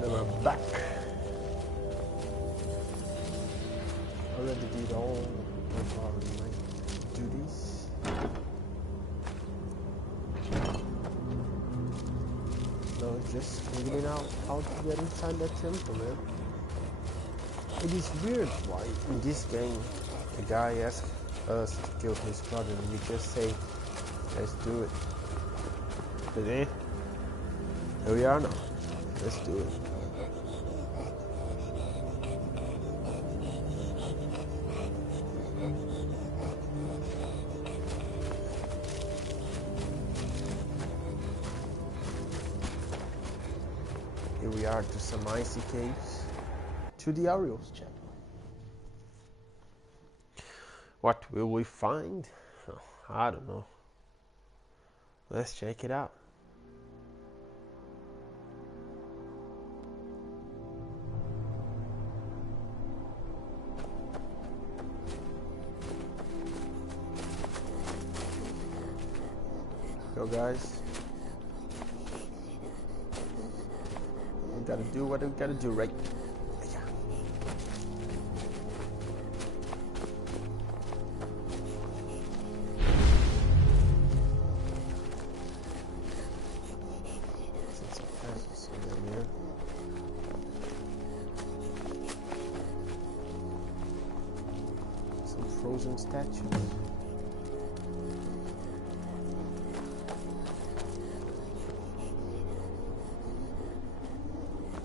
then we're back. Already did all of our night duties. Now it's just figuring out how to get inside that temple, man. It is weird why in this game the guy asked us to kill his brother and we just say, let's do it. But here we are now. Let's do it. Here we are to some icy caves, to the Ariel's chapel. What will we find? Oh, I don't know. Let's check it out. Go, guys. We gotta do what we gotta do, right? Yeah. Some castles down here. Some frozen statues.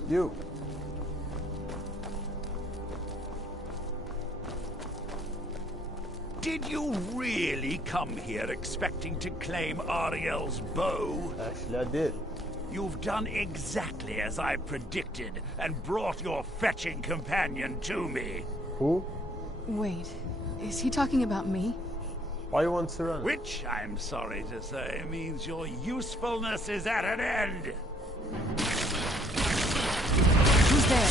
You. Did you really come here expecting to claim Ariel's bow? Actually, I did. You've done exactly as I predicted and brought your fetching companion to me. Who? Wait, is he talking about me? Why you want to run? Which, I'm sorry to say, means your usefulness is at an end. Who's there?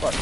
What?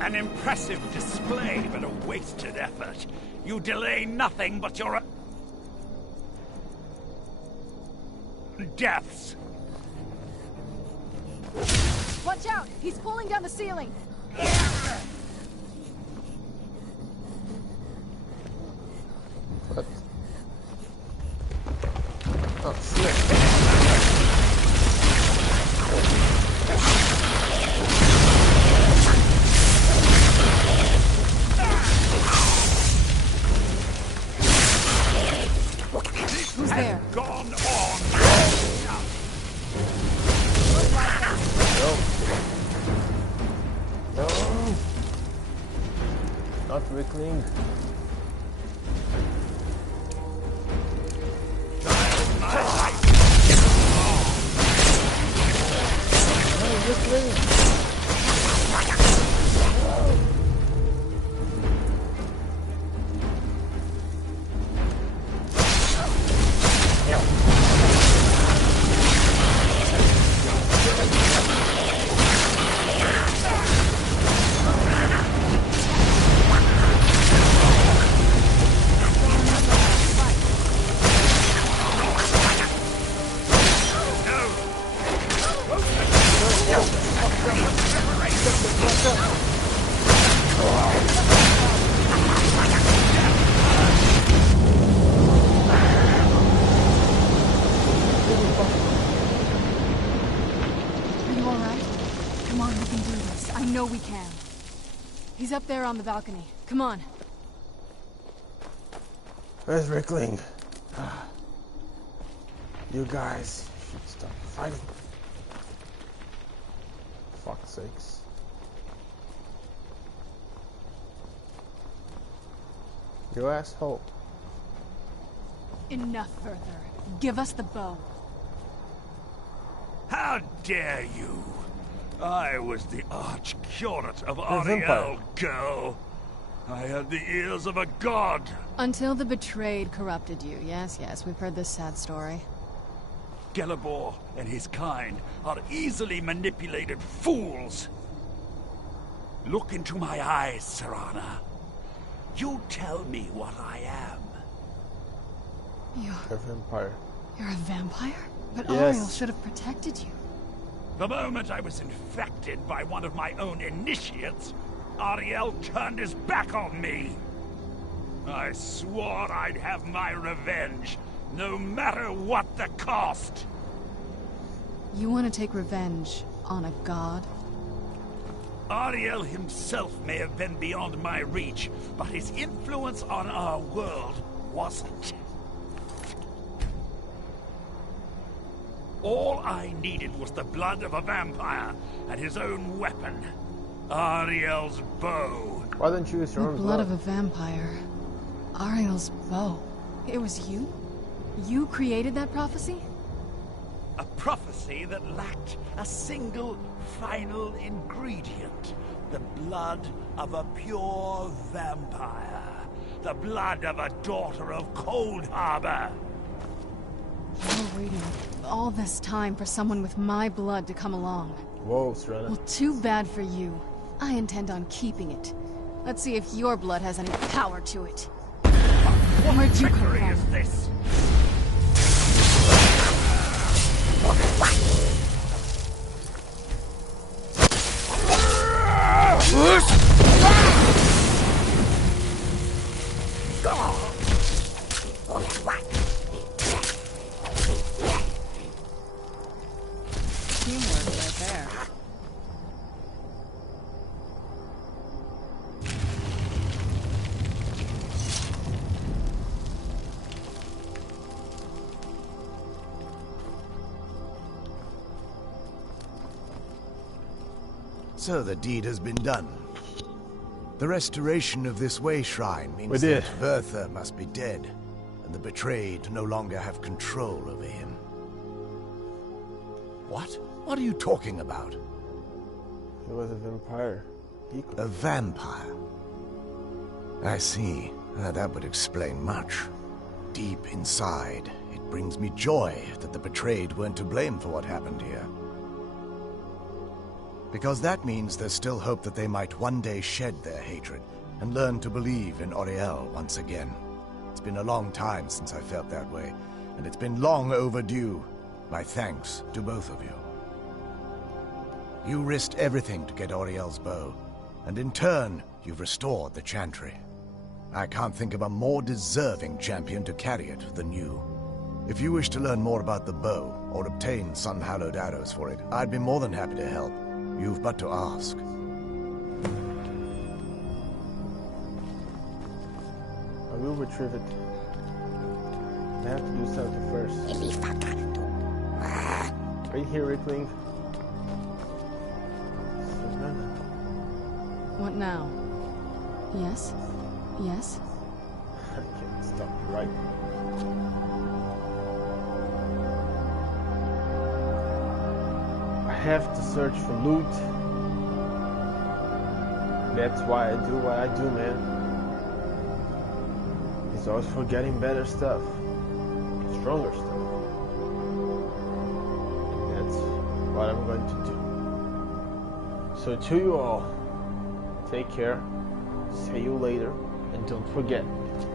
An impressive display, but a wasted effort. You delay nothing but your deaths. Watch out! He's pulling down the ceiling! What? Oh, shit. Who's there? Gone on. No. No. Not Rickling. We can do this. I know we can. He's up there on the balcony. Come on. Where's Rickling? You guys should stop fighting. Fuck's sakes. You asshole. Enough, Bertha. Give us the bow. How dare you? I was the arch-curate of vampire. Ariel, girl. I had the ears of a god. Until the betrayed corrupted you. Yes, we've heard this sad story. Gelibor and his kind are easily manipulated fools. Look into my eyes, Serana. You tell me what I am. A vampire. You're a vampire? But Yes. Ariel should have protected you. The moment I was infected by one of my own initiates, Ariel turned his back on me. I swore I'd have my revenge, no matter what the cost. You want to take revenge on a god? Ariel himself may have been beyond my reach, but his influence on our world wasn't. All I needed was the blood of a vampire and his own weapon, Ariel's bow. Why don't you use your The own blood of a vampire. Ariel's bow. It was you? You created that prophecy? A prophecy that lacked a single final ingredient. The blood of a pure vampire. The blood of a daughter of Cold Harbor. You're waiting all this time for someone with my blood to come along. Whoa, Serena. Well, too bad for you. I intend on keeping it. Let's see if your blood has any power to it. Where'd you come Trickery from? is this? Teamwork right there. So the deed has been done. The restoration of this way shrine We means did. that Bertha must be dead, and the betrayed no longer have control over him. What? What are you talking about? He was a vampire. He could. A vampire? I see. That would explain much. Deep inside, it brings me joy that the betrayed weren't to blame for what happened here. Because that means there's still hope that they might one day shed their hatred and learn to believe in Auriel once again. It's been a long time since I felt that way, and it's been long overdue. My thanks to both of you. You risked everything to get Auriel's bow, and in turn, you've restored the Chantry. I can't think of a more deserving champion to carry it than you. If you wish to learn more about the bow, or obtain sun-hallowed arrows for it, I'd be more than happy to help. You've but to ask. I will retrieve it. I have to do something first. Right here, Rickling. Serena. What now? Yes? Yes? I can't stop you, right? I have to search for loot. That's why I do what I do, man. It's always for getting better stuff, stronger stuff. And that's what I'm going to do. So to you all, take care, see you later, and don't forget,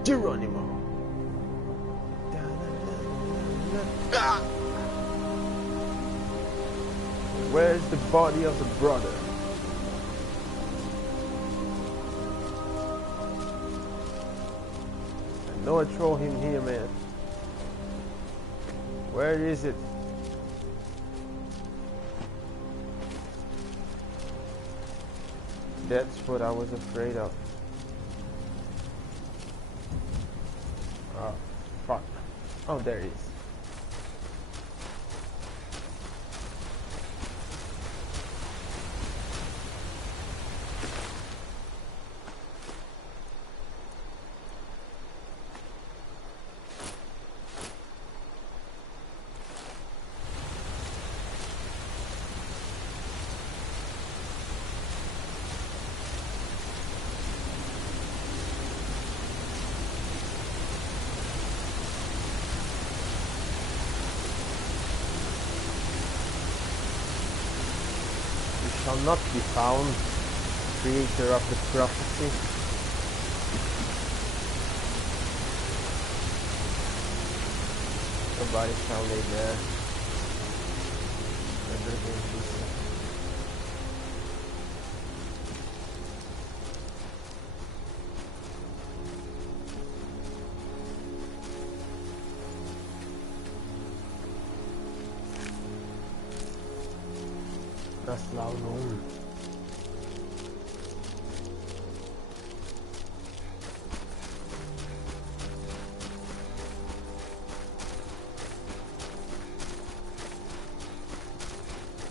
Geronimo. Where's the body of the brother? I know I throw him here, man. Where is it? That's what I was afraid of. Oh, fuck. Oh, there it is. Shall not be found, creator of the prophecy. Nobody shall lay there. Everything is that's loud noise.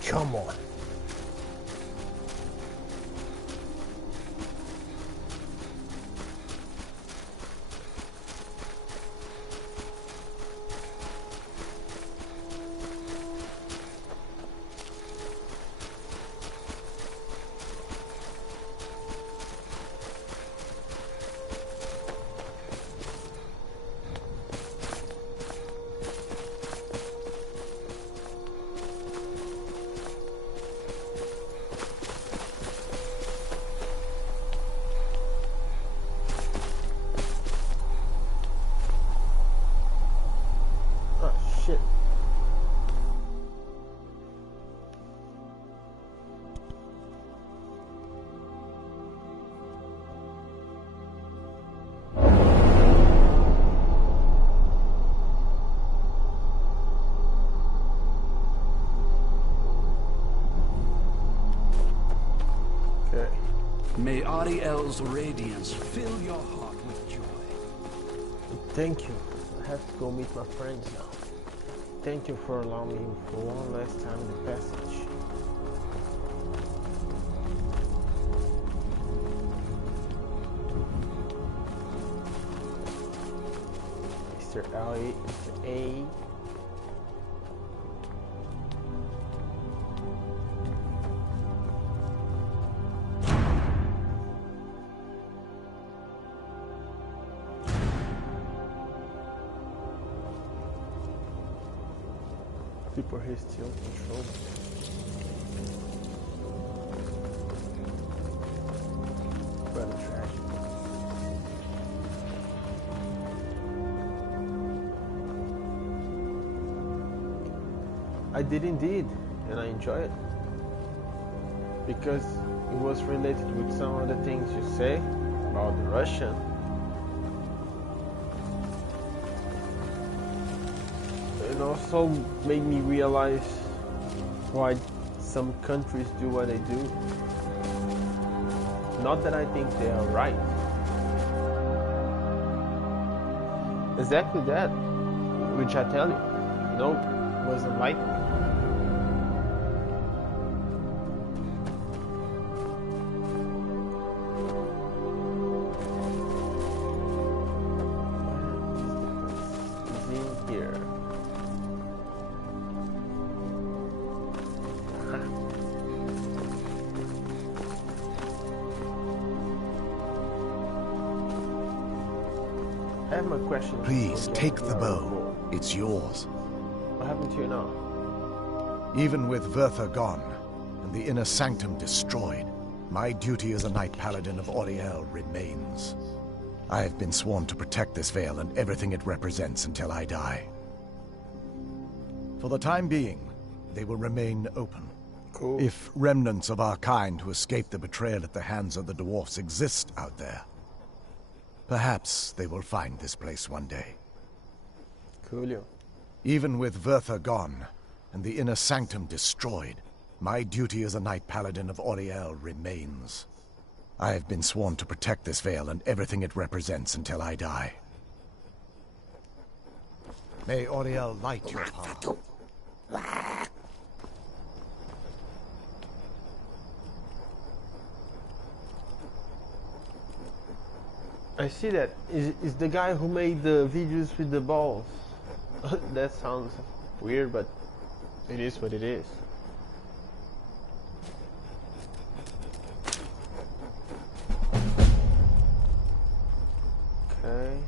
Come on. May Ariel's radiance fill your heart with joy. Thank you. I have to go meet my friends now. Thank you for allowing me for one last time the passage. Mr. Ali, Mr. A. People here still control. Rather tragic. I did indeed, and I enjoy it. Because it was related with some of the things you say about the Russian. It also made me realize why some countries do what they do. Not that I think they are right. Exactly that, which I tell you, no, wasn't like me. I have my question. Please take the bow. It's yours. What happened to you now? Even with Vertha gone and the inner sanctum destroyed, my duty as a Knight Paladin of Auriel remains. I have been sworn to protect this veil and everything it represents until I die. For the time being, they will remain open. Cool. If remnants of our kind who escaped the betrayal at the hands of the dwarfs exist out there, perhaps they will find this place one day. Coolio. Even with Vertha gone and the inner sanctum destroyed, my duty as a Knight Paladin of Auriel remains. I have been sworn to protect this veil and everything it represents until I die. May Auriel light your path. I see that. Is the guy who made the videos with the balls. That sounds weird, but it is what it is. Okay.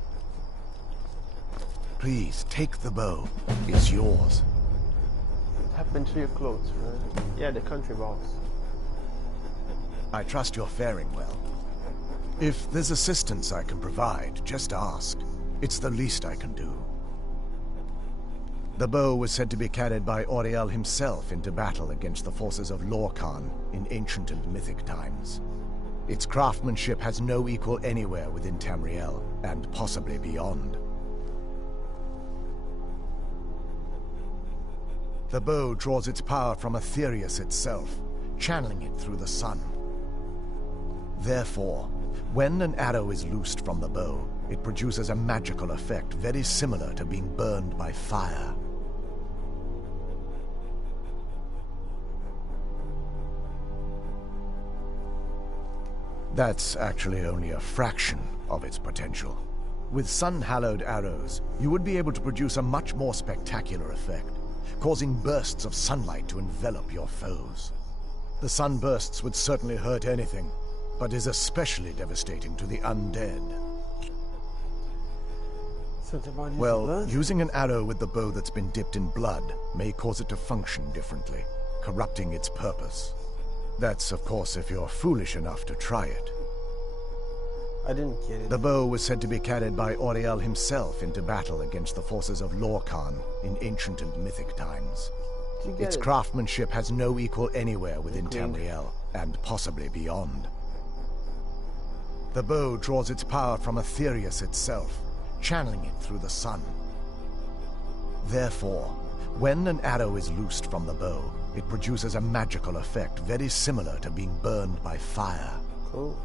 Please, take the bow. It's yours. What happened to your clothes, right? Yeah, the country box. I trust you're faring well. If there's assistance I can provide, just ask. It's the least I can do. The bow was said to be carried by Auriel himself into battle against the forces of Lorcan in ancient and mythic times. Its craftsmanship has no equal anywhere within Tamriel, and possibly beyond. The bow draws its power from Aetherius itself, channeling it through the sun. Therefore, when an arrow is loosed from the bow, it produces a magical effect very similar to being burned by fire. That's actually only a fraction of its potential. With sun-hallowed arrows, you would be able to produce a much more spectacular effect, causing bursts of sunlight to envelop your foes. The sunbursts would certainly hurt anything, but is especially devastating to the undead. Well, using an arrow with the bow that's been dipped in blood may cause it to function differently, corrupting its purpose. That's, of course, if you're foolish enough to try it. I didn't get it. The bow was said to be carried by Auriel himself into battle against the forces of Lorcan in ancient and mythic times. Its craftsmanship has no equal anywhere within Tamriel, and possibly beyond. The bow draws its power from Aetherius itself, channeling it through the sun. Therefore, when an arrow is loosed from the bow, it produces a magical effect very similar to being burned by fire. Cool.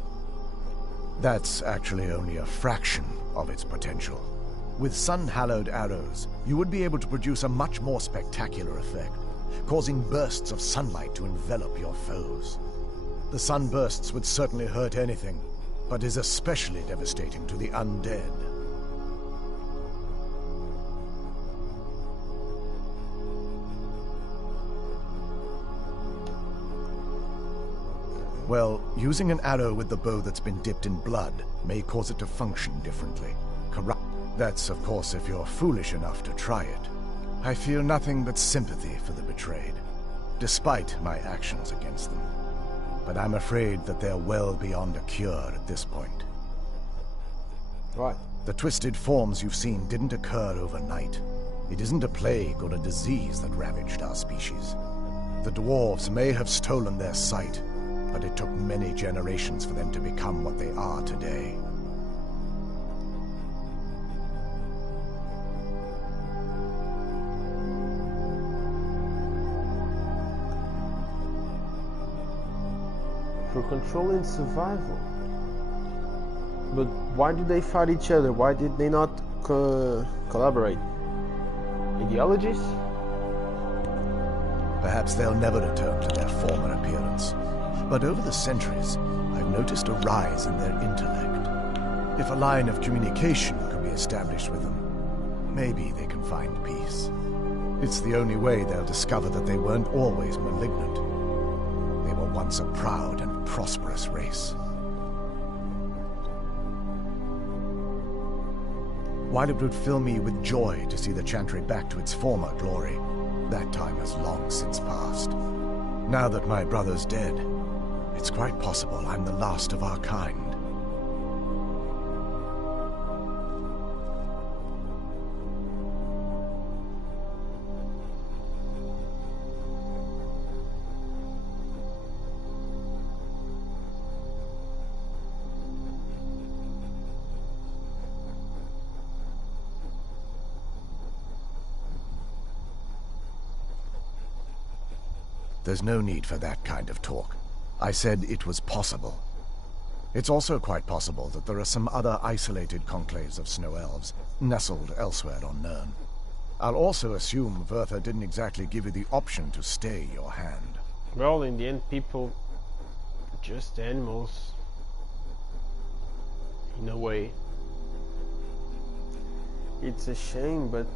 That's actually only a fraction of its potential. With sun-hallowed arrows, you would be able to produce a much more spectacular effect, causing bursts of sunlight to envelop your foes. The sunbursts would certainly hurt anything, but is especially devastating to the undead. Well, using an arrow with the bow that's been dipped in blood may cause it to function differently. That's, of course, if you're foolish enough to try it. I feel nothing but sympathy for the betrayed, despite my actions against them. But I'm afraid that they're well beyond a cure at this point. Right. The twisted forms you've seen didn't occur overnight. It isn't a plague or a disease that ravaged our species. The dwarves may have stolen their sight, but it took many generations for them to become what they are today. For controlling survival. But why do they fight each other? Why did they not collaborate? Ideologies? Perhaps they'll never return to their former appearance. But over the centuries, I've noticed a rise in their intellect. If a line of communication could be established with them, maybe they can find peace. It's the only way they'll discover that they weren't always malignant. They were once a proud and prosperous race. While it would fill me with joy to see the Chantry back to its former glory, that time has long since passed. Now that my brother's dead, it's quite possible I'm the last of our kind. There's no need for that kind of talk. I said it was possible. It's also quite possible that there are some other isolated conclaves of snow elves, nestled elsewhere on Nirn. I'll also assume Vertha didn't exactly give you the option to stay your hand. Well, in the end, people are just animals. In a way. It's a shame, but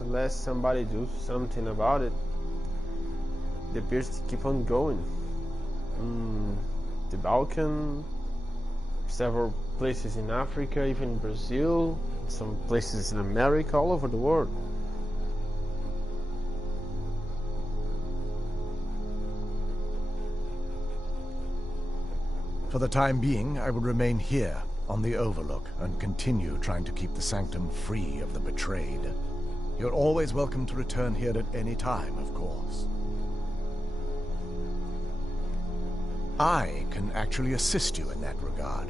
unless somebody does something about it, it appears to keep on going. The Balkan, several places in Africa, even Brazil, some places in America, all over the world. For the time being, I will remain here on the Overlook and continue trying to keep the Sanctum free of the betrayed. You're always welcome to return here at any time, of course. I can actually assist you in that regard.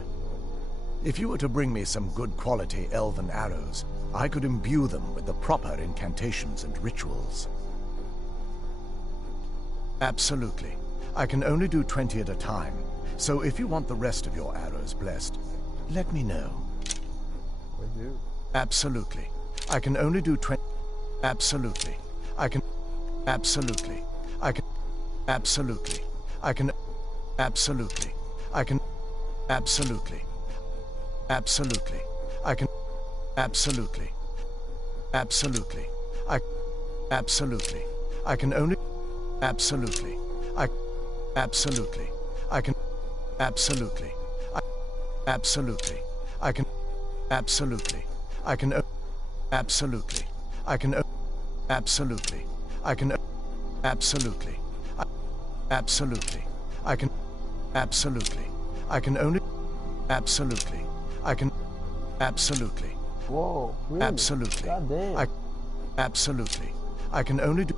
If you were to bring me some good quality elven arrows, I could imbue them with the proper incantations and rituals. Absolutely. I can only do 20 at a time, so if you want the rest of your arrows blessed, let me know. I do. Absolutely. I can only do 20. Absolutely. I can. Absolutely. I can. Absolutely. I can. Absolutely. I can. Absolutely. Absolutely. I can. Absolutely. Absolutely. I. Absolutely. I can only. Absolutely. I. Absolutely. I can. Absolutely. I. Absolutely. I can. Absolutely. I can. Absolutely. I can. Absolutely. I can. Absolutely. Absolutely. I can. Absolutely. I can only. Absolutely. I can. Absolutely. Whoa, really? Absolutely. God damn. I. Absolutely. I can only do.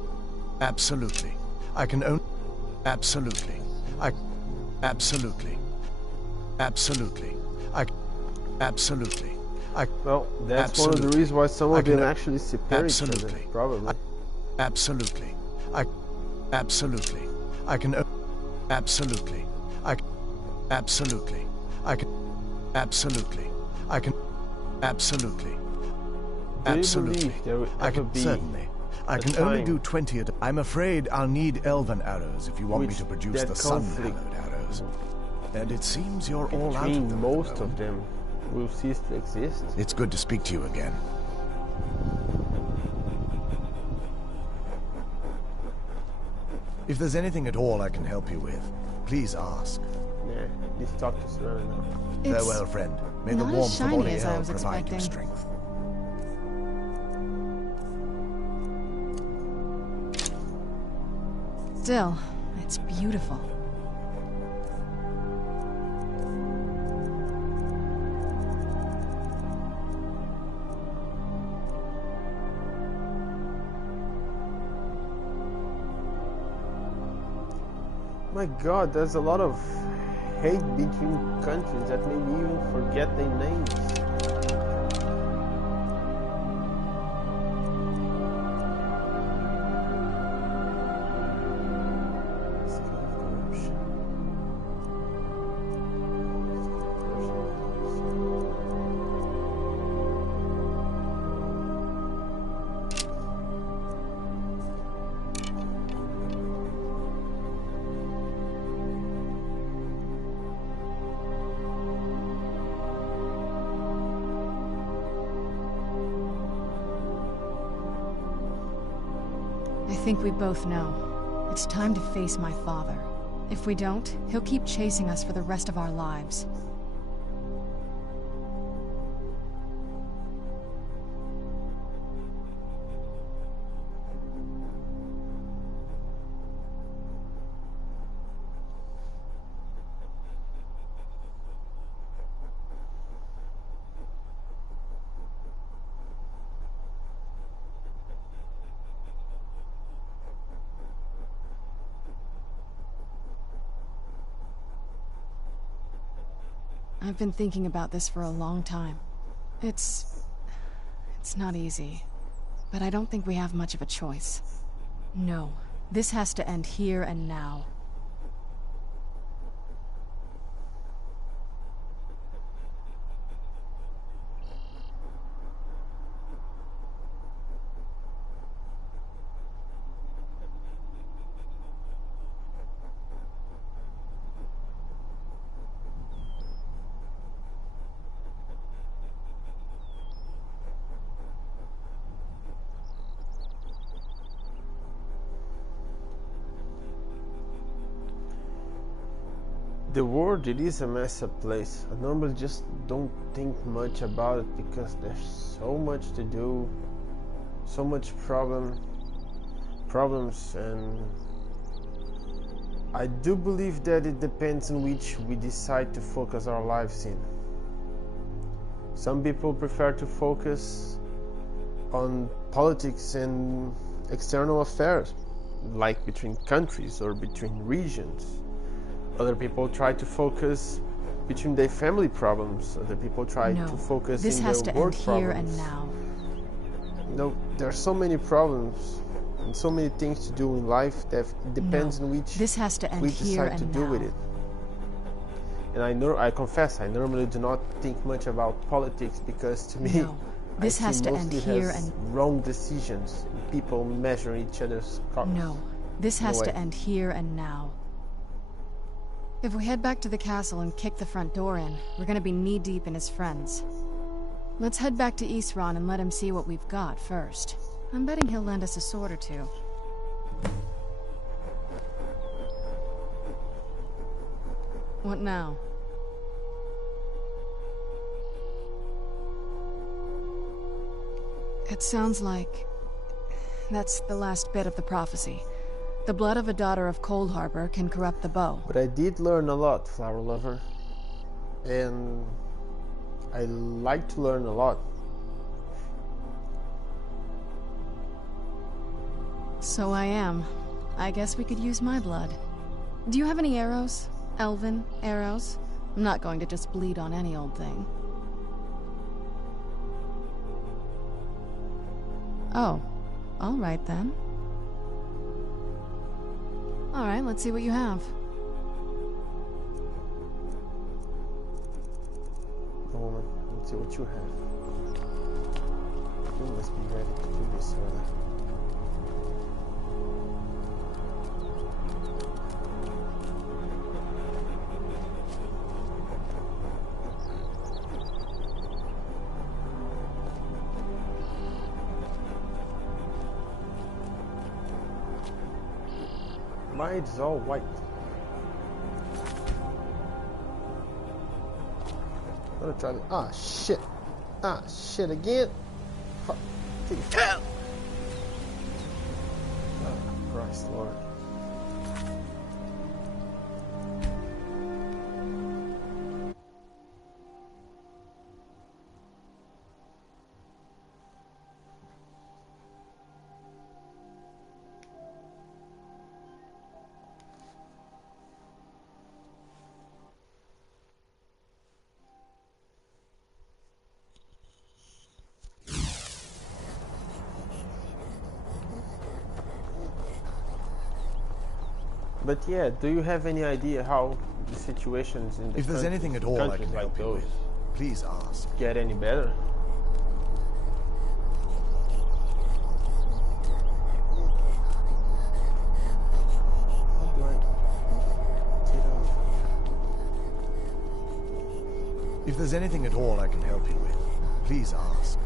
Absolutely. I can only. Absolutely. I. Absolutely. Absolutely. I. Absolutely. I. Well, that's one of Absolutely. the reasons why some I of them can- actually separate each other, Absolutely. probably. Absolutely. I. Absolutely. I can. Absolutely. I. Absolutely. I can. Absolutely. I can. Absolutely. Do you Absolutely. believe there will I ever can be certainly. I a can only time do 20 at a. I'm afraid I'll need elven arrows if you want me which to produce that the conflict sun-hallowed arrows. And it seems you're all out of between them. most of them will cease to exist? It's good to speak to you again. If there's anything at all I can help you with, please ask. Nah, this talk is running out. It's Farewell, friend. May the not as warmth of shiny as I Oriel was provide you expecting. strength. Still, it's beautiful. My God, there's a lot of hate between countries that made me even forget their names. This kind of corruption. I think we both know. It's time to face my father. If we don't, he'll keep chasing us for the rest of our lives. I've been thinking about this for a long time. It's not easy, but I don't think we have much of a choice. No, this has to end here and now. The world, it is a messed up place. I normally just don't think much about it because there's so much to do, so much problems, and I do believe that it depends on which we decide to focus our lives in. Some people prefer to focus on politics and external affairs, like between countries or between regions. Other people try to focus between their family problems. Other people try to focus this in has their to work end problems. here and now. You know, there are so many problems and so many things to do in life that it depends on which this has to end we here decide to and do now. with it. And I confess, I normally do not think much about politics because to me, this I has see to end mostly here has and wrong decisions. People measure each other's cars. no. This has to end here and now. If we head back to the castle and kick the front door in, we're gonna be knee-deep in his friends. Let's head back to Isran and let him see what we've got first. I'm betting he'll lend us a sword or two. What now? It sounds like that's the last bit of the prophecy. The blood of a daughter of Cold Harbor can corrupt the bow. But I did learn a lot, Flower Lover. And I like to learn a lot. So I am. I guess we could use my blood. Do you have any arrows? Elven arrows? I'm not going to just bleed on any old thing. Oh, all right then. All right, let's see what you have. Woman, let's see what you have. You must be ready to do this, Sarah. Mine's all white. I'm gonna try to. Ah, shit. Ah, shit again. Fuck. Oh, Christ, Lord. But yeah, do you have any idea how the situations in the If there's anything at all I can help you with, please ask. Get any better? How do I get over? If there's anything at all I can help you with, please ask.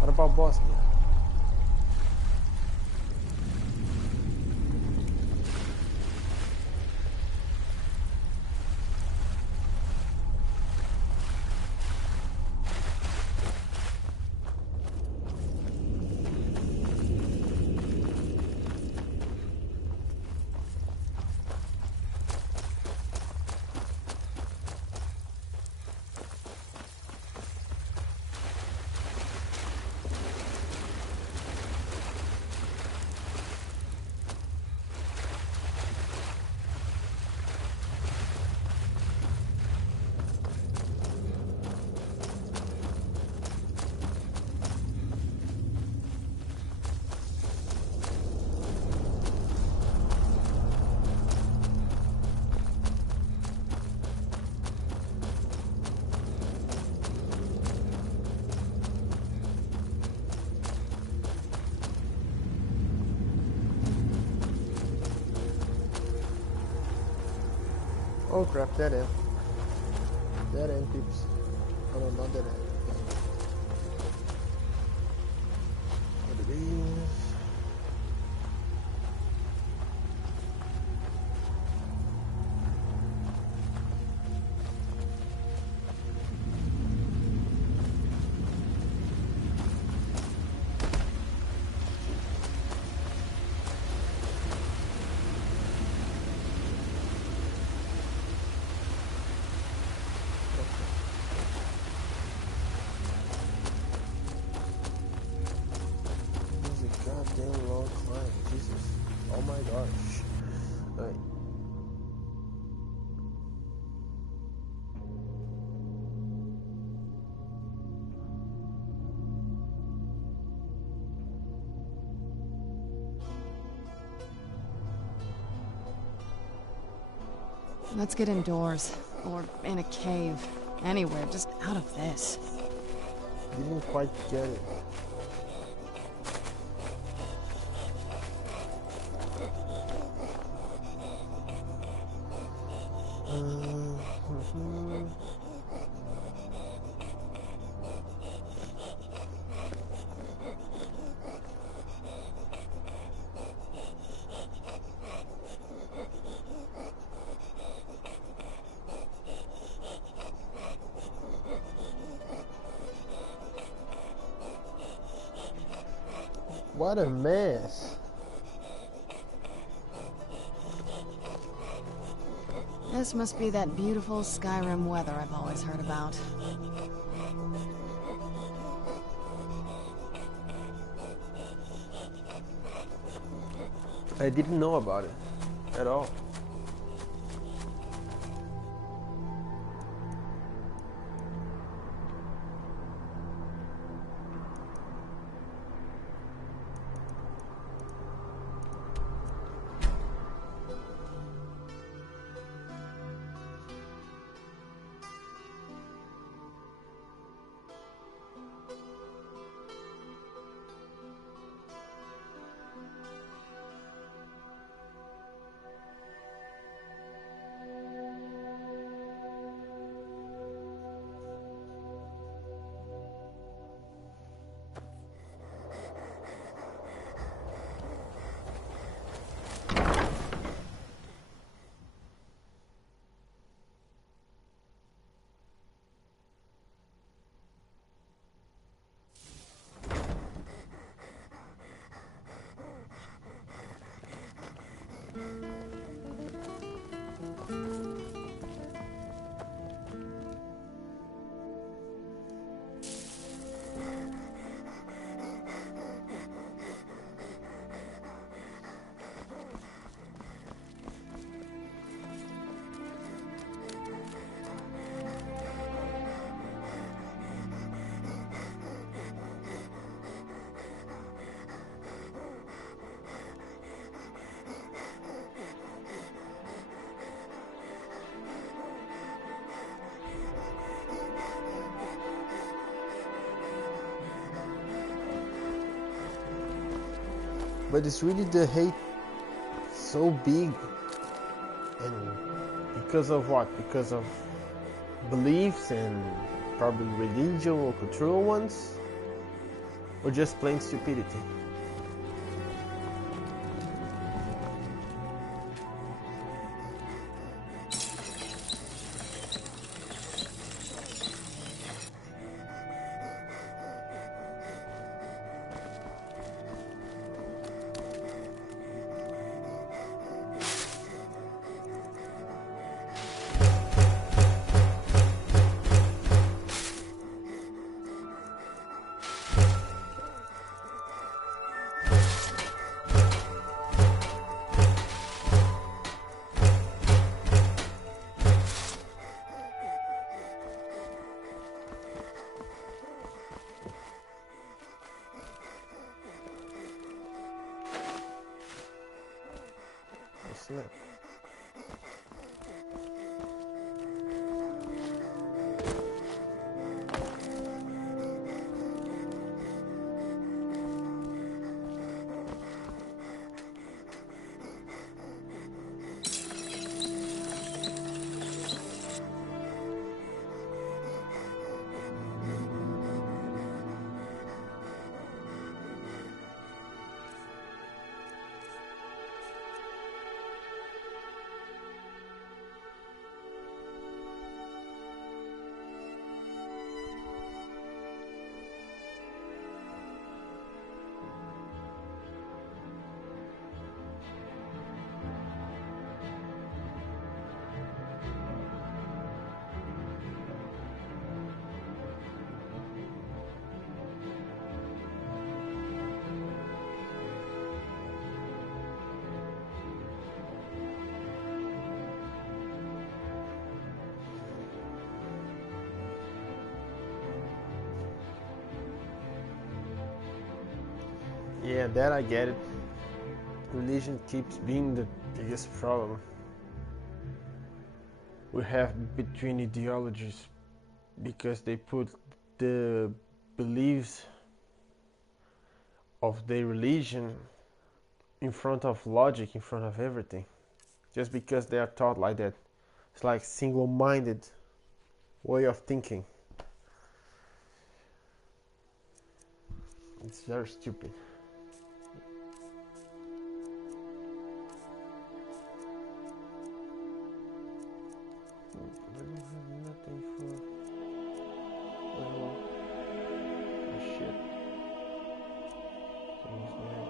What about Bosnia? Oh crap, dead end. Dead end, peeps. Oh no, not dead end. What it is. Goddamn long climb, Jesus. Oh my gosh. Alright. Let's get indoors. Or in a cave. Anywhere, just out of this. Didn't quite get it. What a mess. This must be that beautiful Skyrim weather I've always heard about. I didn't know about it at all. But it's really the hate so big, and because of what? Because of beliefs and probably religion or cultural ones, or just plain stupidity? Slip. Yeah, that I get it. Religion keeps being the biggest problem we have between ideologies because they put the beliefs of their religion in front of logic, in front of everything, just because they are taught like that. It's like single-minded way of thinking. It's very stupid. I don't have nothing for... Well, oh shit. Someone's there.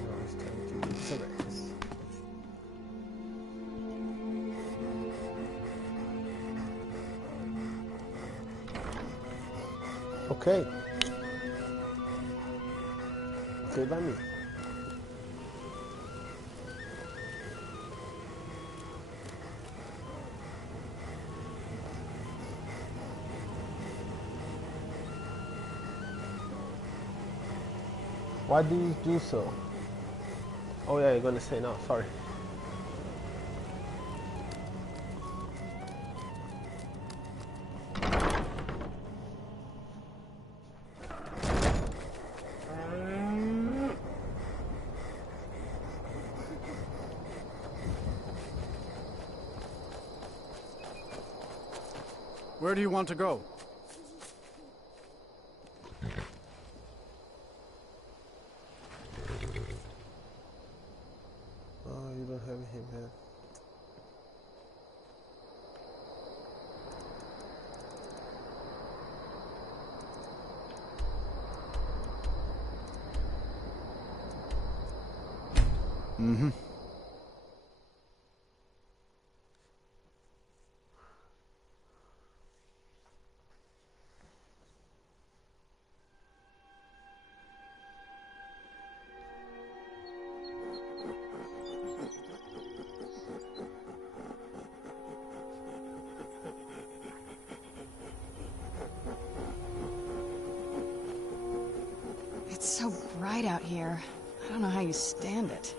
Now it's time to do cigarettes. Okay. Okay by me. Why do you do so? Oh yeah, you're gonna say no, sorry. Where do you want to go? Oh, you don't have him here. Mm-hmm. It's so bright out here. I don't know how you stand it.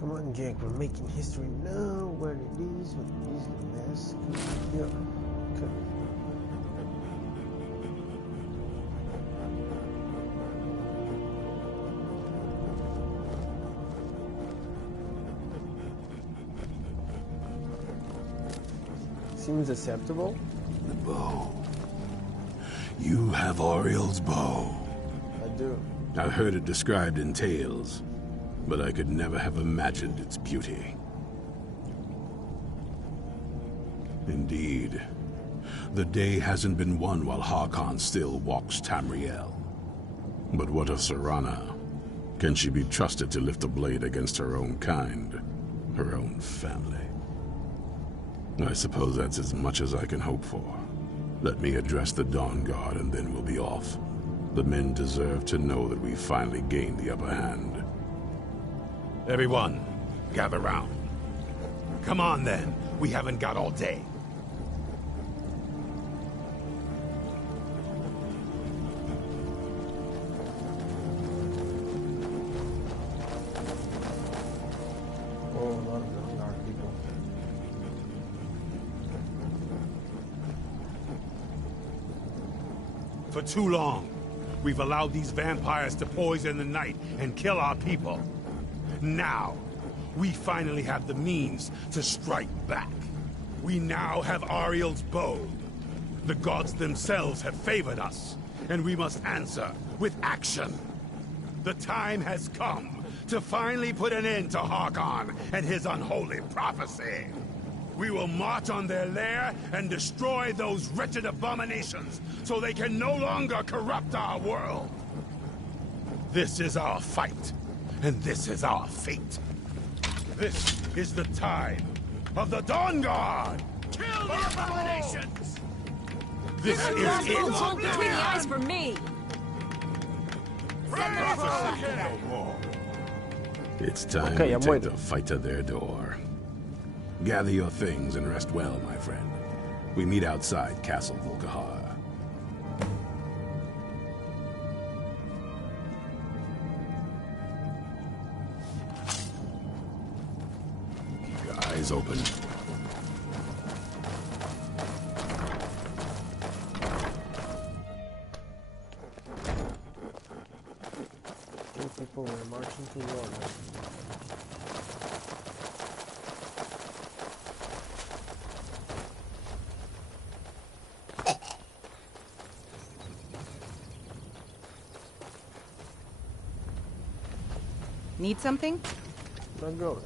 Come on, Jack, we're making history now. Where it is, what it is, the mask. Yeah. Okay. Seems acceptable. The bow. You have Ariel's bow. I do. I've heard it described in tales, but I could never have imagined its beauty. Indeed, the day hasn't been won while Harkon still walks Tamriel. But what of Serana? Can she be trusted to lift a blade against her own kind, her own family? I suppose that's as much as I can hope for. Let me address the Dawn Guard and then we'll be off. The men deserve to know that we finally gained the upper hand. Everyone, gather round. Come on then, we haven't got all day. Oh, a lot of Dawn Guard people. For too long, we've allowed these vampires to poison the night and kill our people. Now, we finally have the means to strike back. We now have Ariel's bow. The gods themselves have favored us, and we must answer with action. The time has come to finally put an end to Harkon and his unholy prophecy. We will march on their lair and destroy those wretched abominations so they can no longer corrupt our world. This is our fight, and this is our fate. This is the time of the Dawn Guard! Kill the abominations! This is it! Hold between the eyes for me! Prophecy no more. It's time Okay, we I'm take waiting. the fight to their door. Gather your things and rest well, my friend. We meet outside Castle Volkihar. Keep your eyes open. Two people were marching to war. Need something? Not going.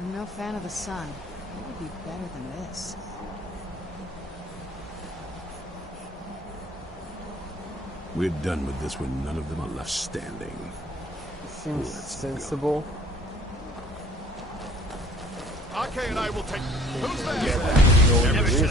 I'm no fan of the sun. It would be better than this. We're done with this when none of them are left standing. Seems sensible. RK and I will take... Who's there? Never should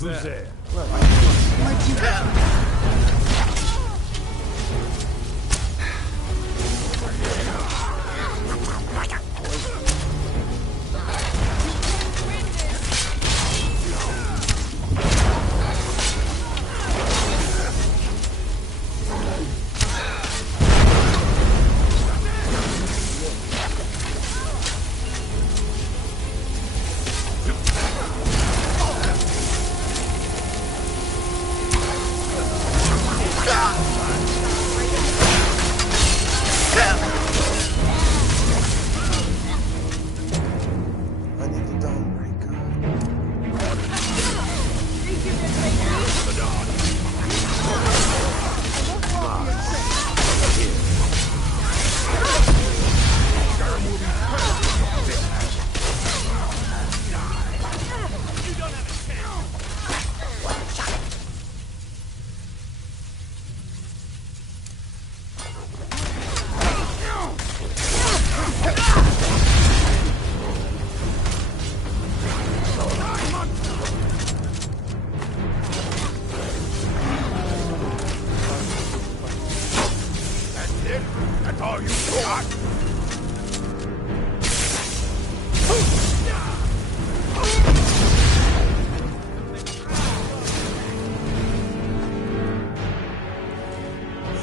Who's there? Where'd you go? I need the Dawnbreaker. That's all you got?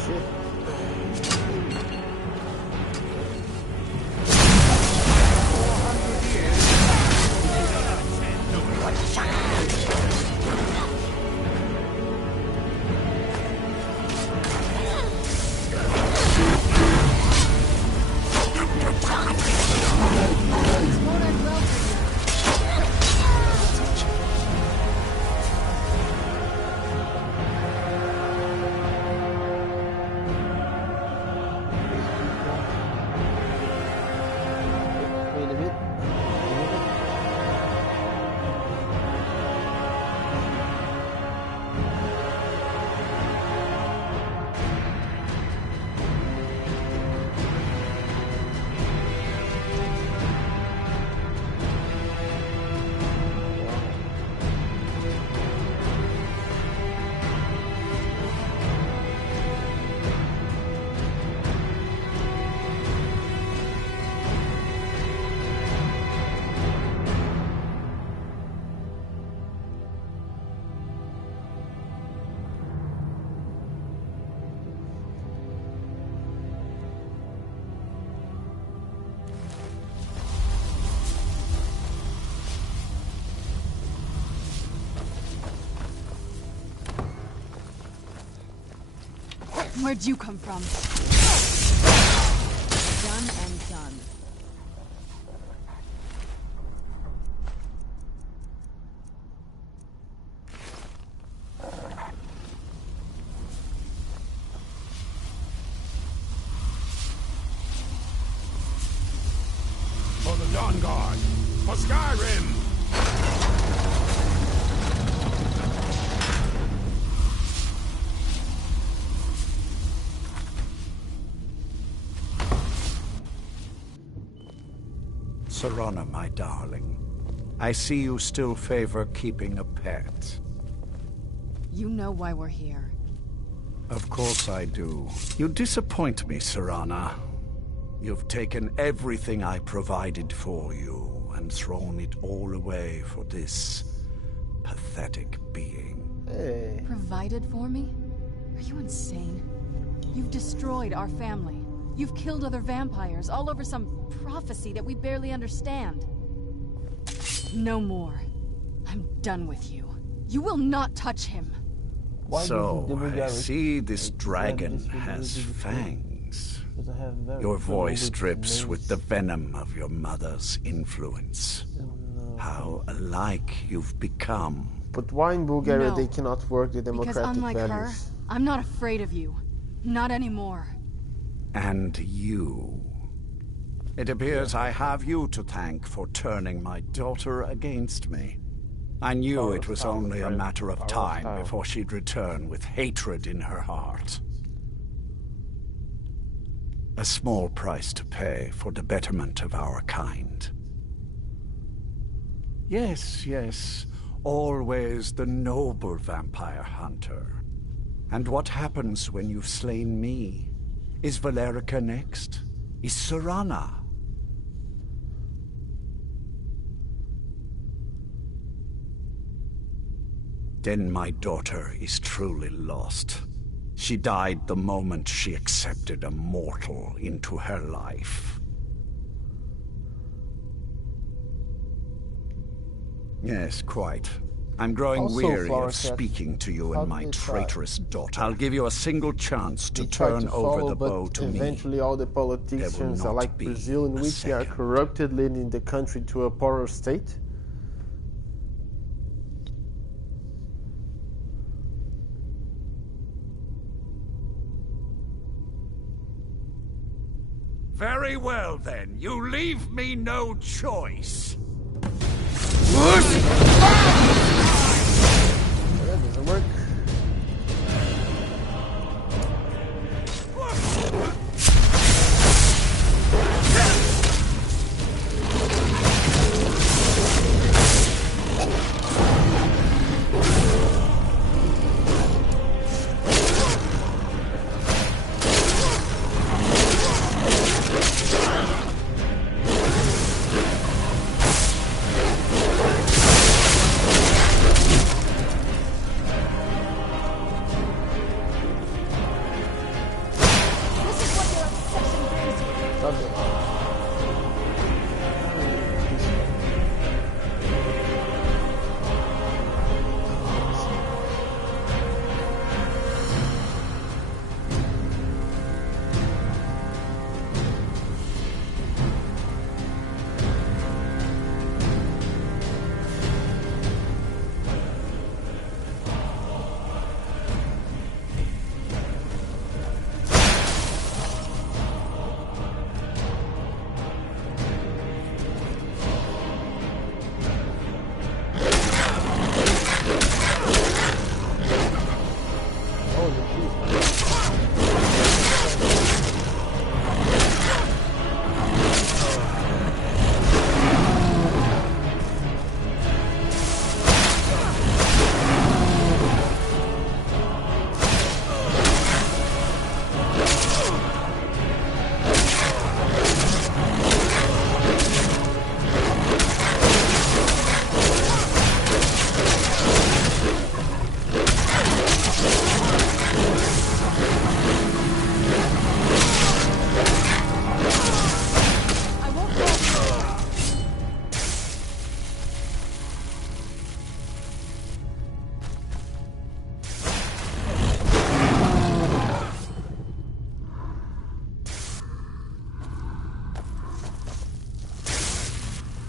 Shit. Wait a bit. Where'd you come from? Done and done. For the Dawn Guard. For Skyrim. Serana, my darling, I see you still favor keeping a pet. You know why we're here. Of course I do. You disappoint me, Serana. You've taken everything I provided for you and thrown it all away for this pathetic being. Hey. Provided for me? Are you insane? You've destroyed our family. You've killed other vampires, all over some prophecy that we barely understand. No more. I'm done with you. You will not touch him. Why So, doesn't the I Bulgarian- see this Why dragon does the has Bulgarian- fangs. Does it have very Your voice good drips names? with the venom of your mother's influence. How alike you've become. But why in Bulgaria No. they cannot work the Because democratic unlike her, values? I'm not afraid of you. Not anymore. And you. It appears I have you to thank for turning my daughter against me. I knew Power it of was power, only a friend. matter of Power of time power. before she'd return with hatred in her heart. A small price to pay for the betterment of our kind. Yes, yes. always the noble vampire hunter. And what happens when you've slain me? Is Valerica next? Is Serana? Then my daughter is truly lost. She died the moment she accepted a mortal into her life. Yes, quite. I'm growing Also, weary of Floracat, speaking to you how and my did they try? traitorous daughter. I'll give you a single chance to They try turn to over follow, the bow but to me. eventually all the politicians are not like be Brazil, in a which they are second. corrupted, leading the country to a poorer state. Very well, then. You leave me no choice. That doesn't work.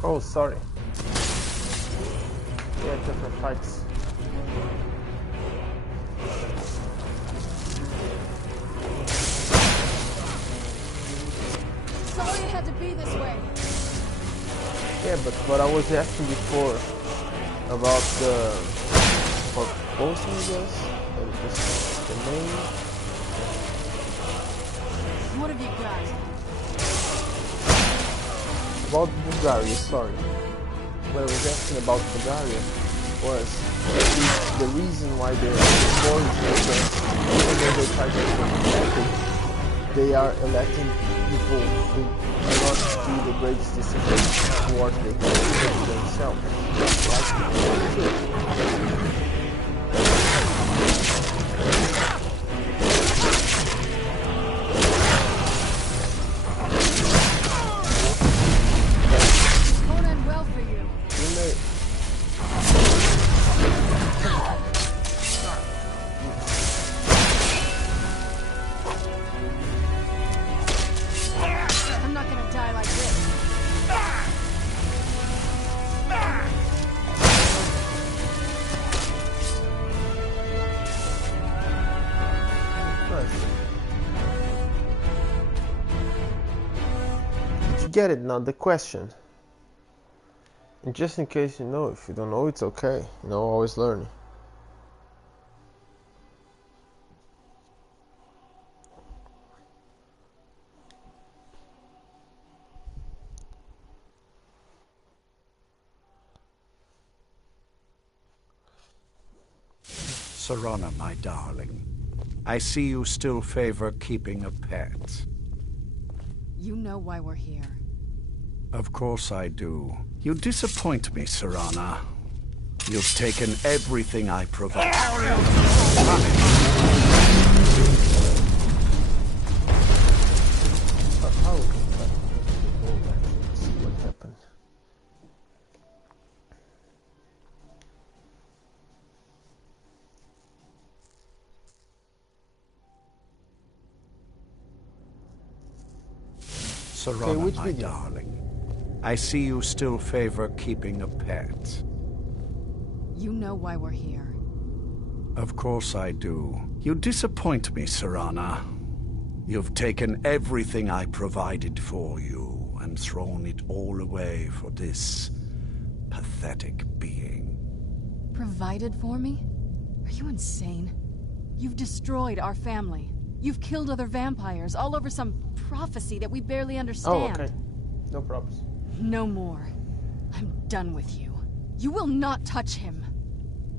Oh, sorry. Yeah, different fights. Sorry it had to be this way. Yeah, but what I was asking before about the proposal, I guess, and just the name. What have you got? About Bulgaria, sorry. What I was asking about Bulgaria was the reason why they're foreign because even though they try to be elected, they are electing people who do not do the greatest decisions towards the country themselves. Get it now, the question, and just in case you know, if you don't know, it's okay, you know, always learning. Serana, my darling. I see you still favor keeping a pet. You know why we're here. Of course I do. You disappoint me, Serana. You've taken everything I provide. Let's see what happened. Serana, my darling. I see you still favor keeping a pet. You know why we're here. Of course I do. You disappoint me, Serana. You've taken everything I provided for you and thrown it all away for this pathetic being. Provided for me? Are you insane? You've destroyed our family. You've killed other vampires all over some prophecy that we barely understand. Oh, okay. No problems. No more. I'm done with you. You will not touch him.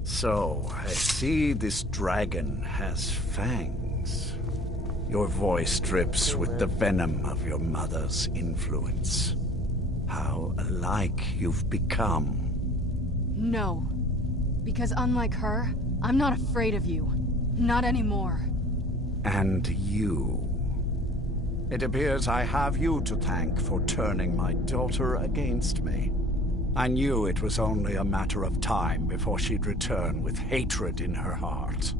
So, I see this dragon has fangs. Your voice drips with the venom of your mother's influence. How alike you've become. No. Because unlike her, I'm not afraid of you. Not anymore. And you. It appears I have you to thank for turning my daughter against me. I knew it was only a matter of time before she'd return with hatred in her heart.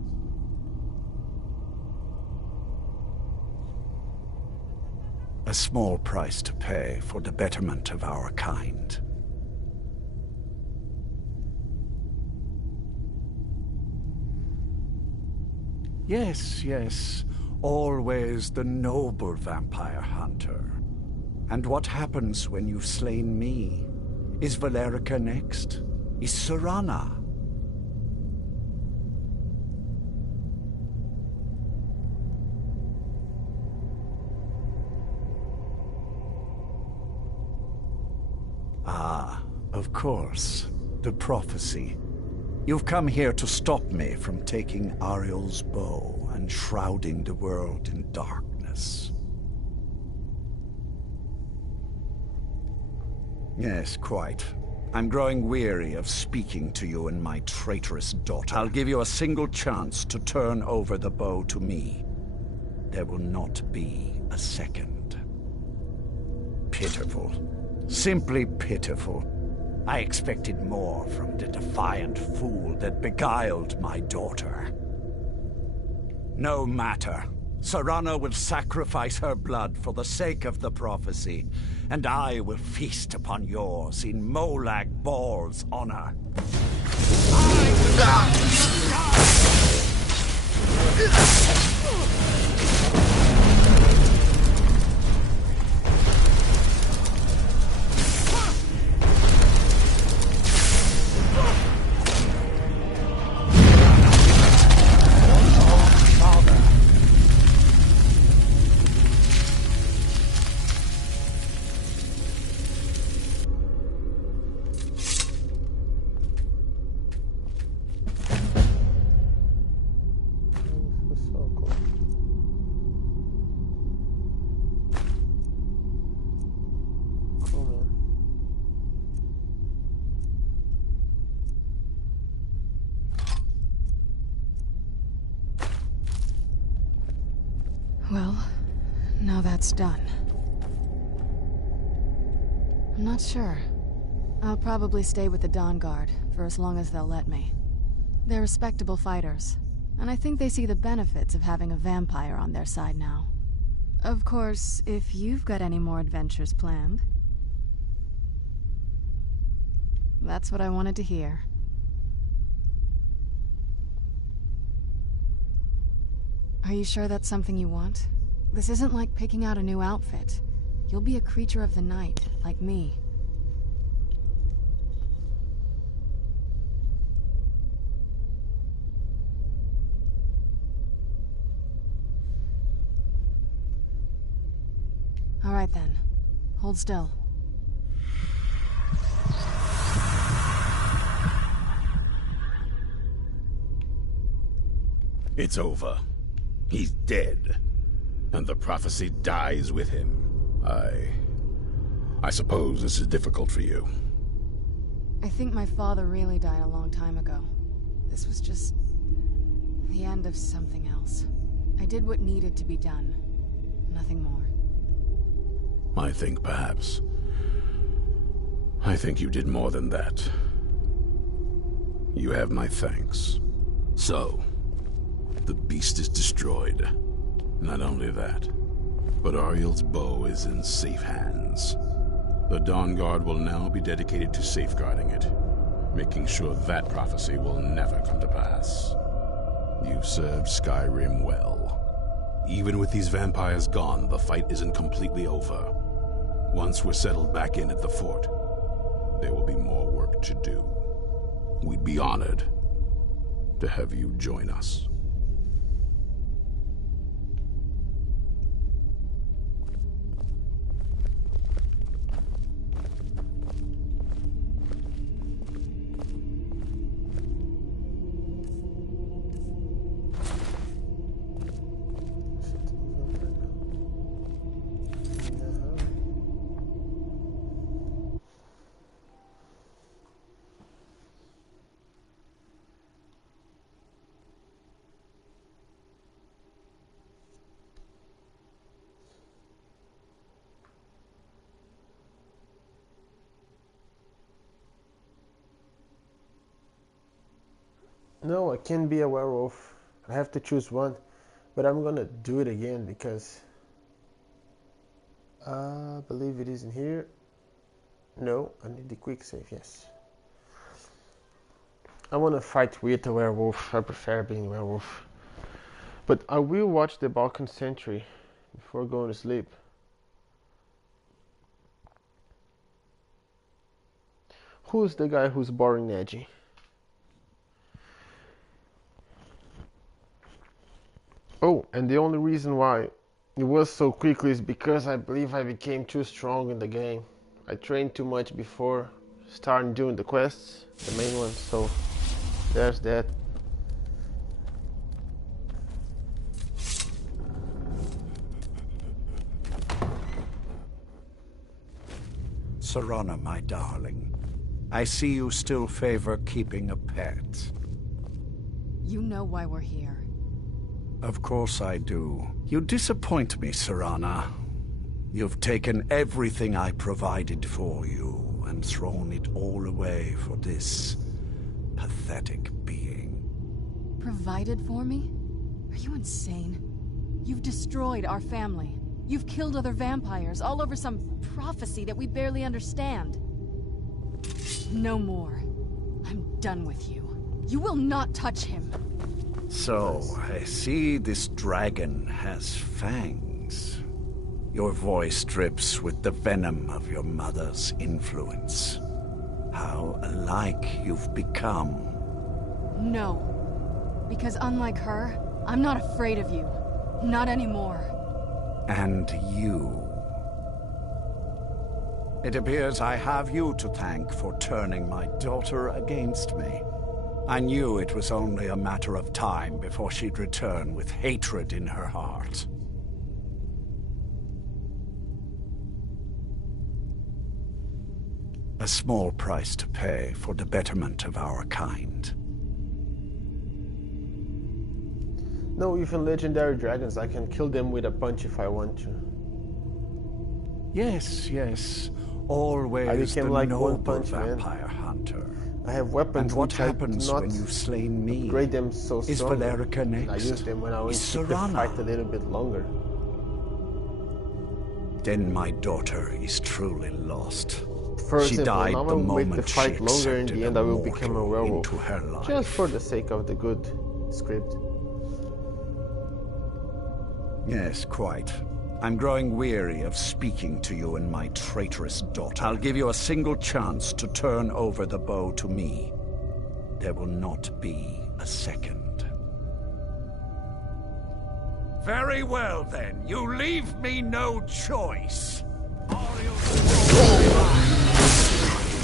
A small price to pay for the betterment of our kind. Yes, yes. Always the noble vampire hunter. And what happens when you've slain me? Is Valerica next? Is Serana? Ah, of course. The prophecy. You've come here to stop me from taking Ariel's bow and shrouding the world in darkness. Yes, quite. I'm growing weary of speaking to you and my traitorous daughter. I'll give you a single chance to turn over the bow to me. There will not be a second. Pitiful. Simply pitiful. I expected more from the defiant fool that beguiled my daughter. No matter. Serana will sacrifice her blood for the sake of the prophecy, and I will feast upon yours in Molag Baal's honor. Well, now that's done. I'm not sure. I'll probably stay with the Dawn Guard for as long as they'll let me. They're respectable fighters, and I think they see the benefits of having a vampire on their side now. Of course, if you've got any more adventures planned. That's what I wanted to hear. Are you sure that's something you want? This isn't like picking out a new outfit. You'll be a creature of the night, like me. All right then. Hold still. It's over. He's dead. And the prophecy dies with him. I suppose this is difficult for you. I think my father really died a long time ago. This was just the end of something else. I did what needed to be done. Nothing more. I think you did more than that. You have my thanks. So, the beast is destroyed. Not only that, but Ariel's bow is in safe hands. The Dawn Guard will now be dedicated to safeguarding it, making sure that prophecy will never come to pass. You've served Skyrim well. Even with these vampires gone, the fight isn't completely over. Once we're settled back in at the fort, there will be more work to do. We'd be honored to have you join us. No, I can't be a werewolf. I have to choose one. But I'm gonna do it again because I believe it is in here. No, I need the quick save, yes. I wanna fight with a werewolf. I prefer being a werewolf. But I will watch the Balkan Sentry before going to sleep. Who's the guy who's boring edgy? Oh, and the only reason why it was so quickly is because I believe I became too strong in the game. I trained too much before starting doing the quests, the main ones, so there's that. Serana, my darling, I see you still favor keeping a pet. You know why we're here. Of course I do. You disappoint me, Serana. You've taken everything I provided for you and thrown it all away for this pathetic being. Provided for me? Are you insane? You've destroyed our family. You've killed other vampires, all over some prophecy that we barely understand. No more. I'm done with you. You will not touch him. So, I see this dragon has fangs. Your voice drips with the venom of your mother's influence. How alike you've become. No. Because unlike her, I'm not afraid of you. Not anymore. And you. It appears I have you to thank for turning my daughter against me. I knew it was only a matter of time before she'd return with hatred in her heart. A small price to pay for the betterment of our kind. No, even legendary dragons, I can kill them with a punch if I want to. Yes. Always I became the like noble One Punch Man. vampire hunter. I have weapons And what which happens I do when not you've slain me? upgrade them so Is strong. Valerica next? I use them when I want Is to keep the Serana? fight a little bit longer. Then my daughter is truly lost. For She example, died now I the will make the moment fight she longer. In accepted the end, I will become a mortal werewolf. into her life. Just for the sake of the good script. Yes, quite. I'm growing weary of speaking to you and my traitorous daughter. I'll give you a single chance to turn over the bow to me. There will not be a second. Very well, then. You leave me no choice.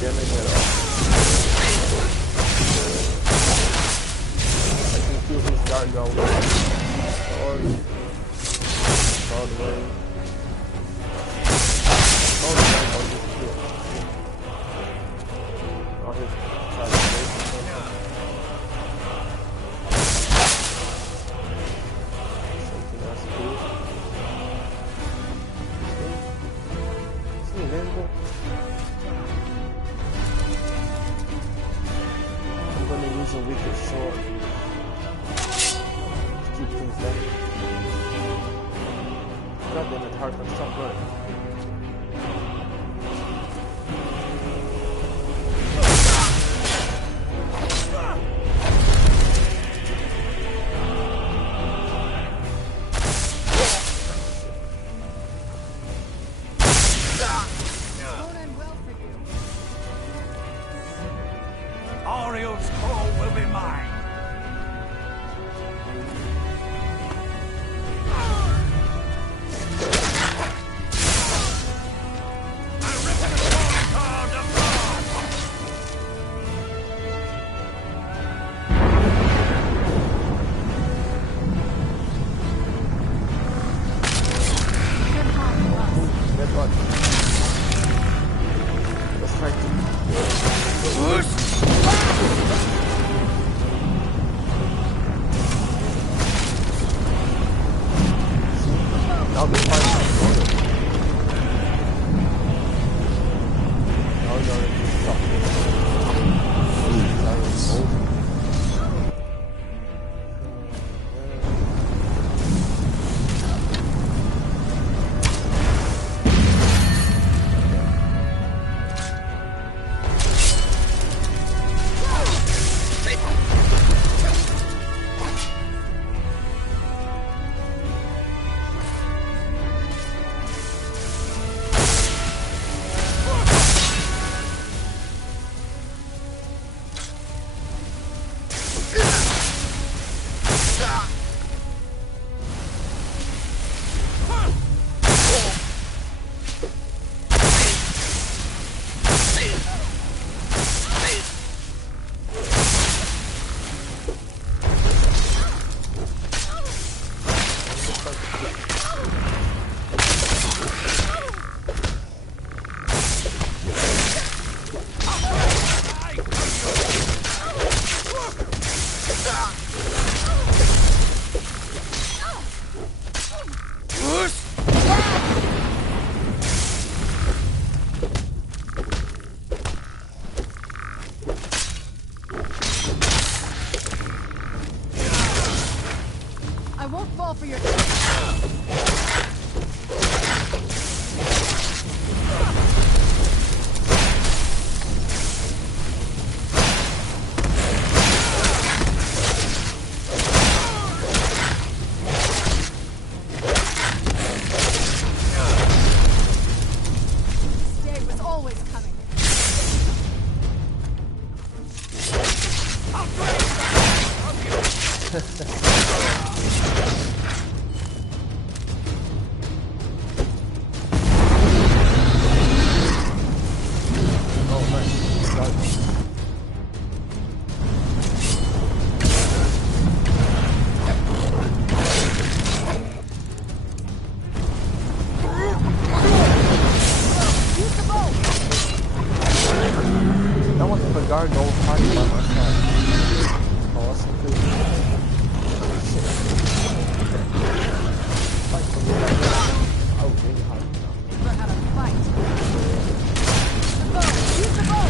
Damage at all. I can kill his Gargoyle. Broadway. Oh, the Gargoyle is here. Oh, he's trying to save himself. Something else cool. Is he invisible? I'm gonna use a wicked sword. Keep things down. God damn it, Harkon, stop running. Ariel's call will be mine. Get what? Let's try to... I'll be fine. No, just stop. I won't fall for your... This day was always coming. Oh, nice. Got it. That wasn't the gargoyle fighting by my side. Oh, that's some good. Shit. Fight for me like that. Oh, really hard. Never had a fight. The bow! Use the bow!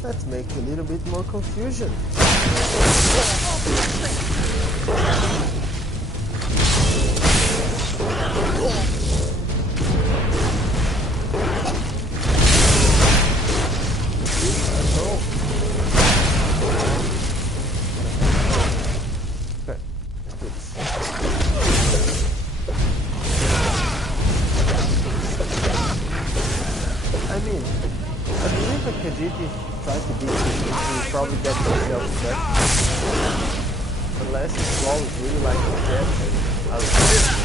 Let's make a little bit more confusion. Okay, let's do this. Vegeta tries to beat him, he will probably get himself stuck. Unless his flaw is really like his death, I would say.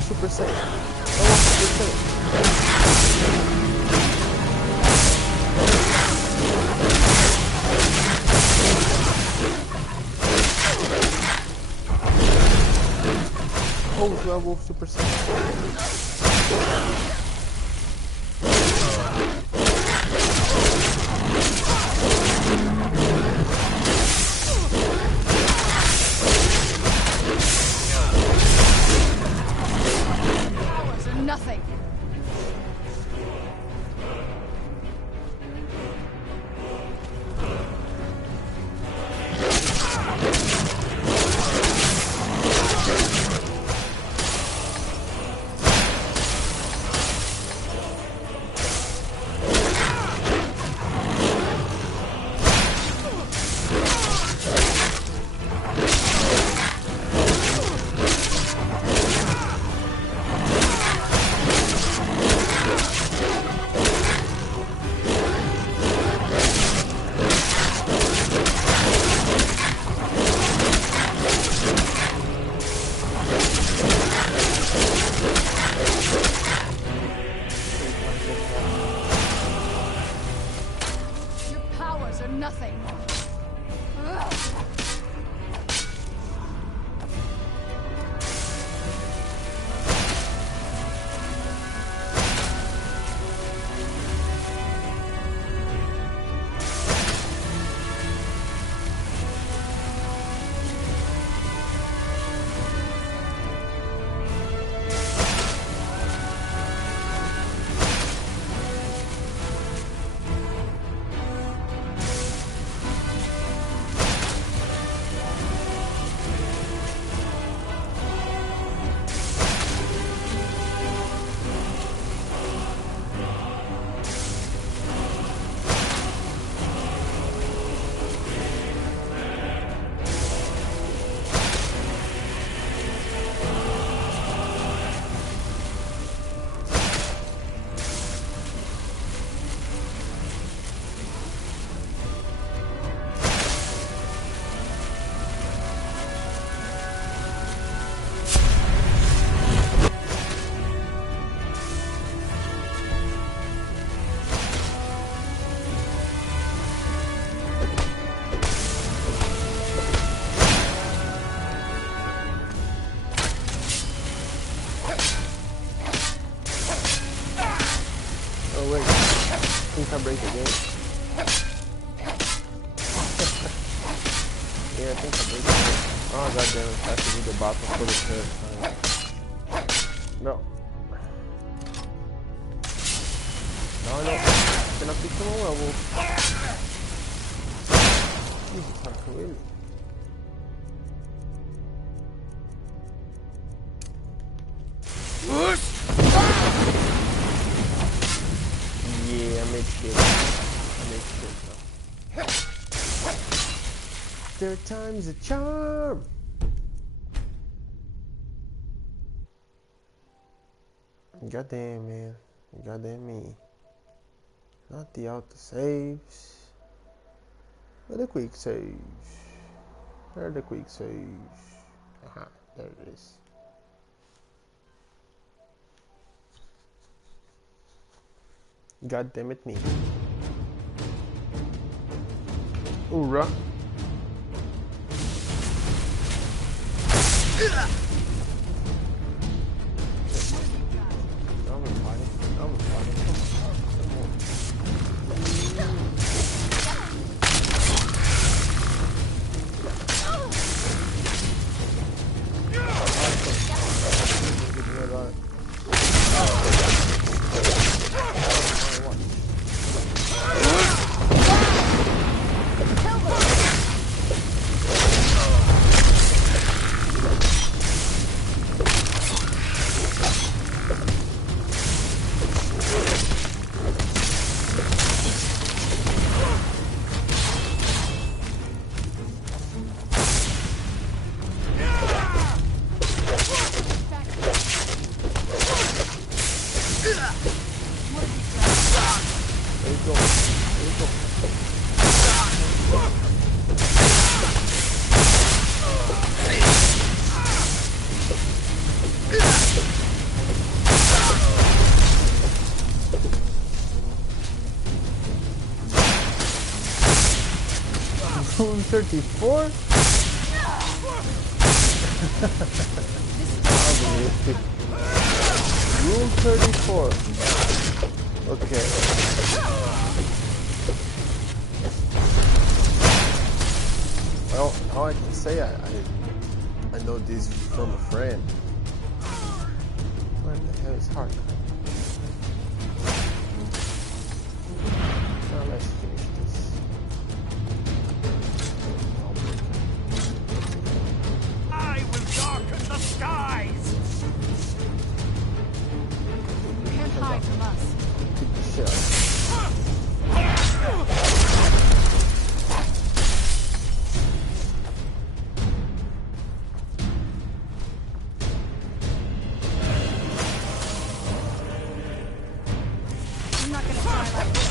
Super Saiyan. Super Saiyan. Oh, werewolf Super Saiyan. Nothing. Nothing. think I break the game. Yeah, I think I break the game. Oh god damn it, I have to do the bottom for the third time. No. No. Can I pick him up? I will. Jesus, I'm killing me. kid. I'm a kid now. Third time's a charm. Goddamn, man. Goddamn me. Not the autosaves, but the quick saves. Where are the quick saves? Aha, there it is. God damn it, me. Hoorah. Rule 34? Rule 34. Okay. Well, how I can say I know this from a friend. Where the hell is hard? Now let's finish this. I will darken the skies! You can't hide from us. Keep the shit out. I'm not gonna die like this.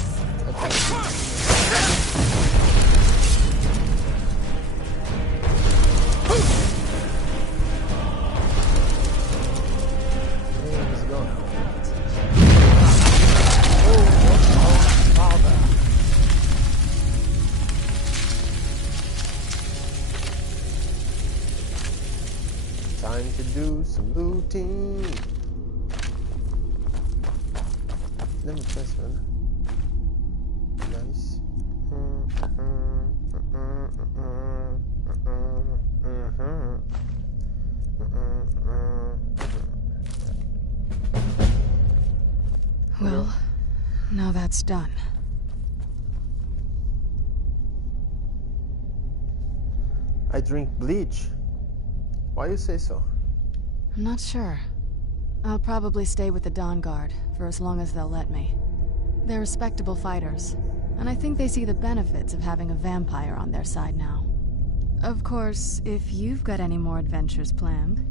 Time to do some looting. Let me press one. Nice. Well, now that's done. I drink bleach. Why you say so? I'm not sure. I'll probably stay with the Dawn Guard for as long as they'll let me. They're respectable fighters, and I think they see the benefits of having a vampire on their side now. Of course, if you've got any more adventures planned.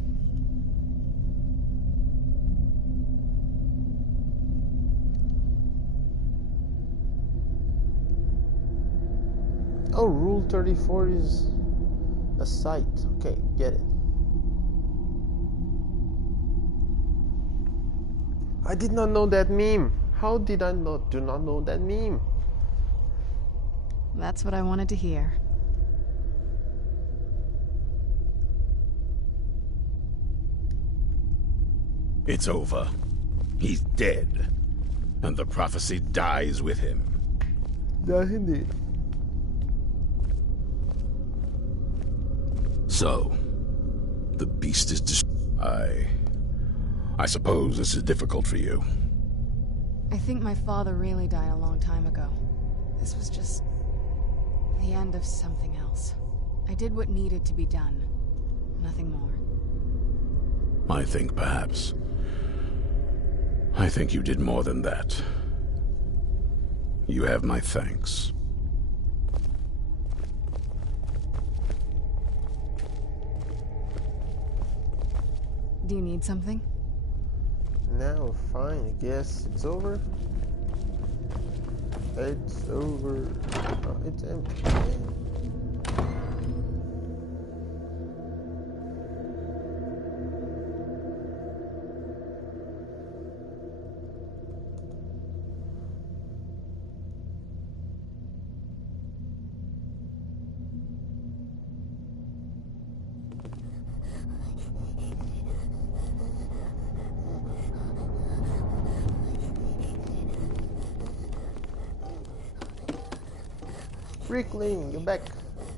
Oh, Rule 34 is a site. Okay, get it. I did not know that meme. How did I do not know that meme? That's what I wanted to hear. It's over. He's dead. And the prophecy dies with him. Does indeed. So, the beast is I suppose this is difficult for you. I think my father really died a long time ago. This was just the end of something else. I did what needed to be done. Nothing more. I think you did more than that. You have my thanks. Do you need something? Now, fine. I guess it's over. It's over. Oh, it's empty. Rickling, you're back.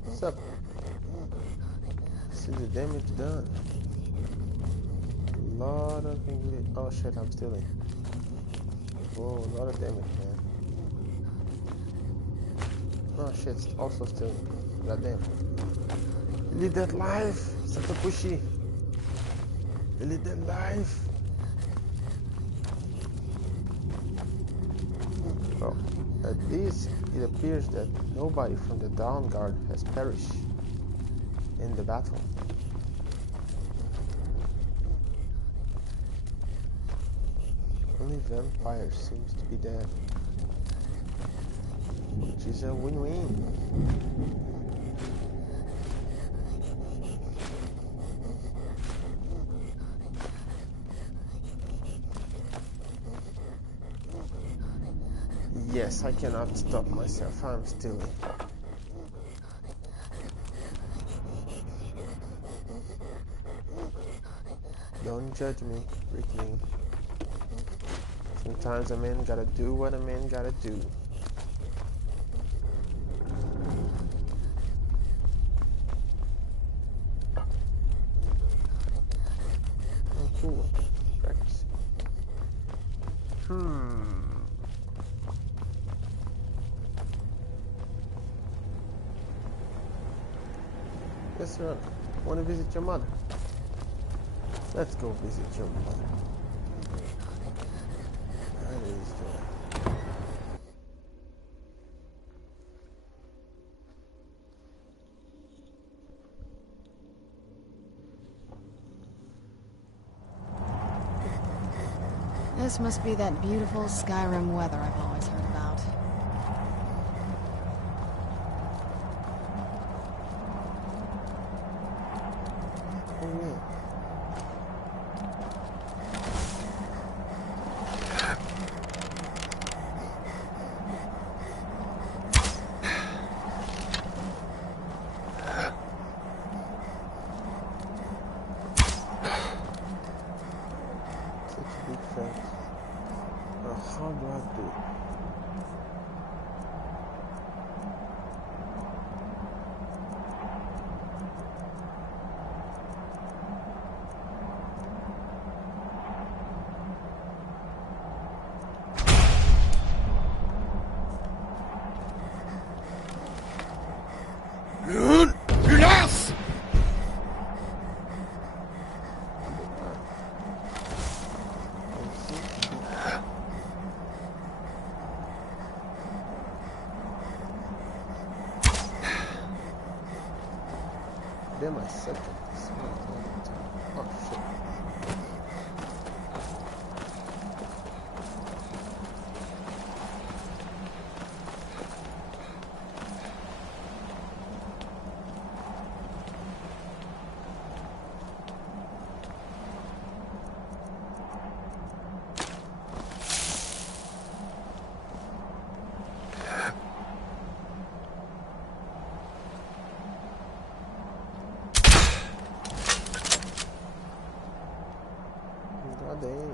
What's up? See the damage done. A lot of ingredient. Oh shit, I'm stealing. Whoa, a lot of damage, man. Oh shit, also stealing. Goddamn. You lead that life, Satokushi. You lead that life. Well, at least it appears that nobody from the Dawn Guard has perished in the battle. Only vampire seems to be dead, which is a win-win. Yes, I cannot stop myself. I'm stealing. Don't judge me, Rickling. Sometimes a man gotta do what a man gotta do. Oh, cool. Practice. Yes, sir. Want to visit your mother? Let's go visit your mother. That is the... This must be that beautiful Skyrim weather I've always heard about. Oh, yeah. Such a big fence. How do I do it? Yes! Damn, I suck at this one all the time. Oh shit. God dang.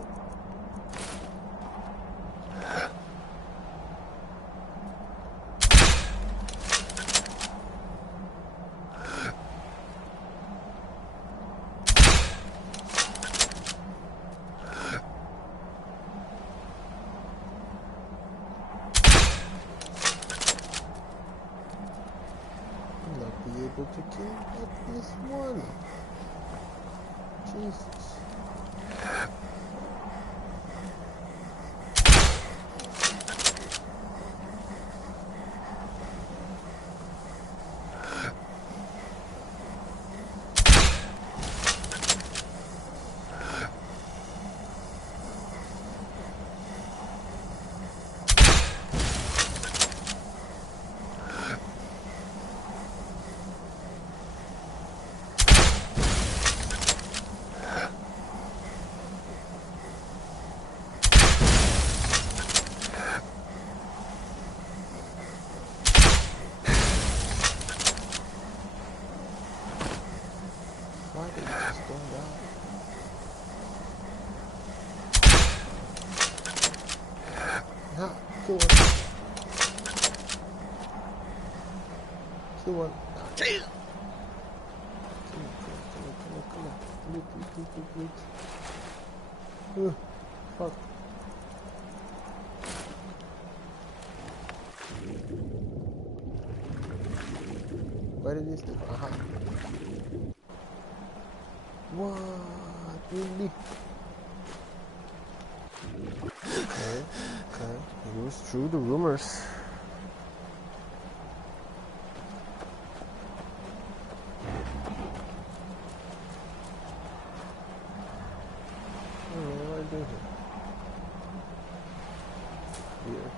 I'll not be able to kill at least one. Jesus. Just don't die. Yeah, kill one. Kill one. Come on. Loot. Fuck. Where did this thing? Aha. What? Really? Okay. It was true, the rumors. What do I do here? Here.